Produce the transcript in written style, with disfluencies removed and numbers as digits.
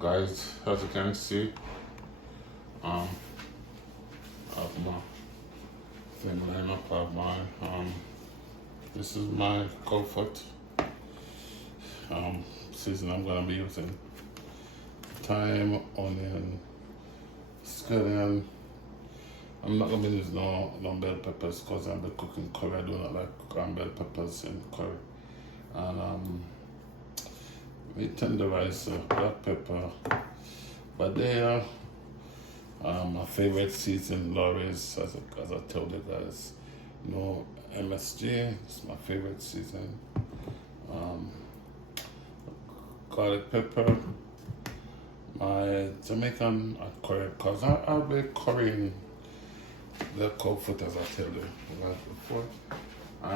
Guys, as you can see, I have my thing line up. I have my this is my comfort season. I'm gonna be using thyme, onion, scallion. I'm not gonna be using no bell peppers because I'm cooking curry. I do not like bell peppers in curry. And we tenderize black pepper. But they are my favorite season, Laurie's, as I told you guys. No MSG, it's my favorite season. Garlic pepper, my Jamaican curry, because I'll be currying the cold foot as I tell you like before.